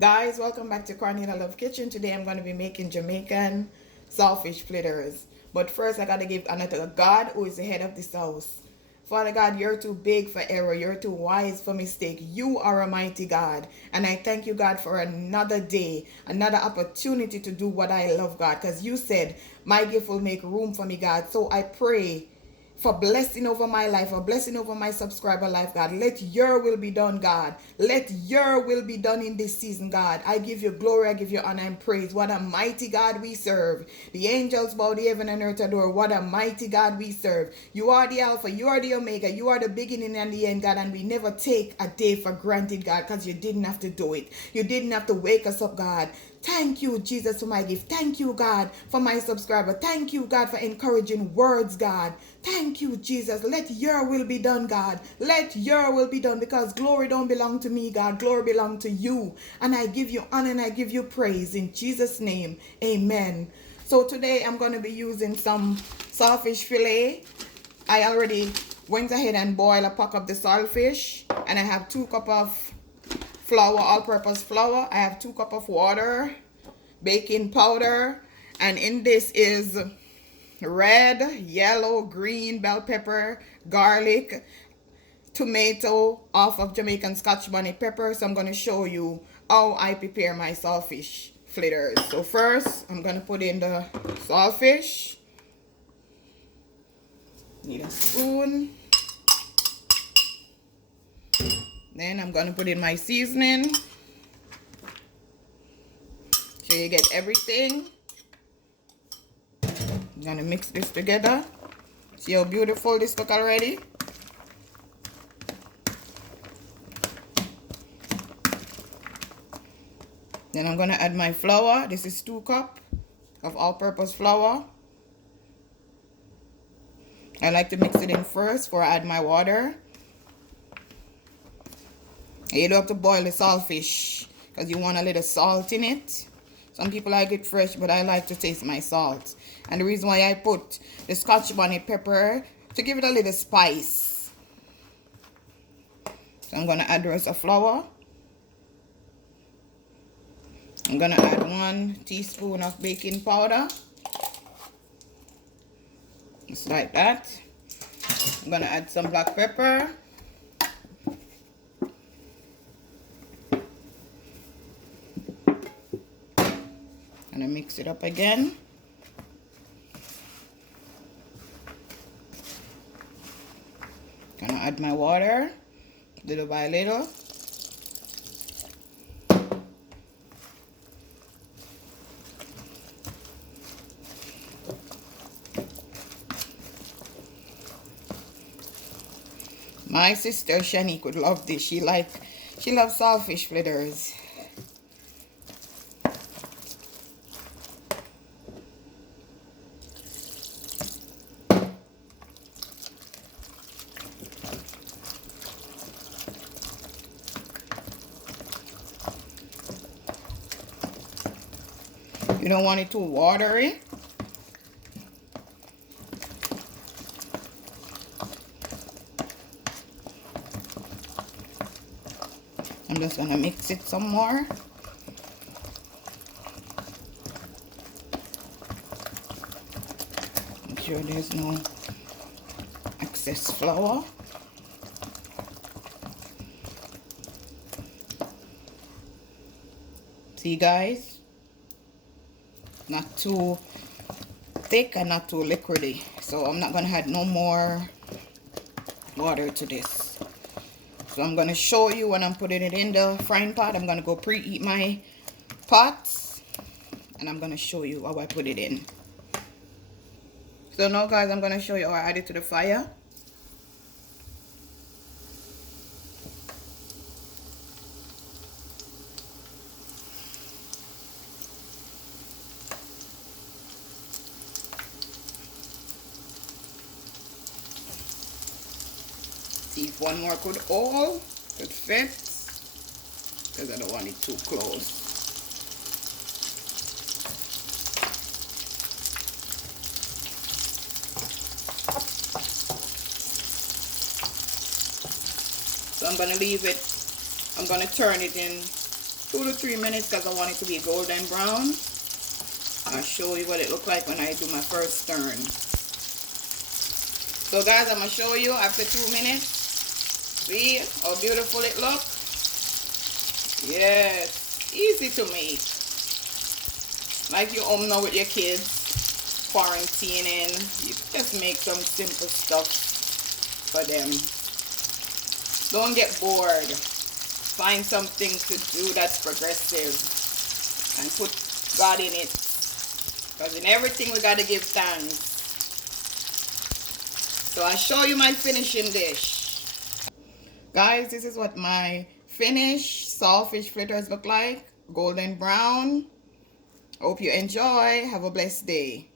Guys, welcome back to Cornelialove Kitchen. Today I'm going to be making Jamaican saltfish fritters. But first I got to give honor to God who is the head of this house. Father God, you're too big for error. You're too wise for mistake. You are a mighty God. And I thank you, God, for another day, another opportunity to do what I love, God. Because you said my gift will make room for me, God. So I pray for blessing over my life, for blessing over my subscriber life, God. Let your will be done, God. Let your will be done in this season, God. I give you glory, I give you honor and praise. What a mighty God we serve. The angels bow, the heaven and earth adore. What a mighty God we serve. You are the Alpha, you are the Omega, you are the beginning and the end, God. And we never take a day for granted, God, because you didn't have to do it. You didn't have to wake us up, God. Thank you, Jesus, for my gift. Thank you, God, for my subscriber. Thank you, God, for encouraging words, God. Thank you, Jesus. Let your will be done, God. Let your will be done, because glory don't belong to me, God. Glory belong to you. And I give you honor and I give you praise in Jesus' name. Amen. So today I'm going to be using some saltfish fillet. I already went ahead and boiled a pack of the saltfish, and I have 2 cups of flour, all-purpose flour. I have 2 cups of water, baking powder, and in this is red, yellow, green bell pepper, garlic, tomato, off of Jamaican Scotch bonnet pepper. So I'm going to show you how I prepare my saltfish fritters. So first, I'm going to put in the saltfish. Need a spoon. Then I'm going to put in my seasoning. So you get everything. I'm going to mix this together. See how beautiful this look already? Then I'm going to add my flour. This is 2 cups of all-purpose flour. I like to mix it in first before I add my water. You don't have to boil the saltfish because you want a little salt in it. Some people like it fresh, but I like to taste my salt. And the reason why I put the Scotch bonnet pepper, to give it a little spice. So I'm going to add the rest of flour. I'm going to add 1 teaspoon of baking powder. Just like that. I'm going to add some black pepper. And I mix it up again. Gonna add my water little by little. My sister Shanique would love this. She loves saltfish fritters. You don't want it too watery. I'm just gonna mix it some more. Make sure there's no excess flour. See, guys? Not too thick and not too liquidy. So I'm not gonna add no more water to this. So I'm gonna show you when I'm putting it in the frying pot. I'm gonna go preheat my pots, and I'm gonna show you how I put it in. So now, guys, I'm gonna show you how I add it to the fire. See if one more could fit, because I don't want it too close. So I'm gonna leave it. I'm gonna turn it in 2 to 3 minutes because I want it to be golden brown. I'll show you what it looks like when I do my first turn. So guys, I'm going to show you after 2 minutes. See how beautiful it looks? Yes, easy to make. Like you home now with your kids, quarantining, you just make some simple stuff for them. Don't get bored. Find something to do that's progressive and put God in it. Because in everything we got to give thanks. So I'll show you my finishing dish. Guys, this is what my finished saltfish fritters look like. Golden brown. Hope you enjoy. Have a blessed day.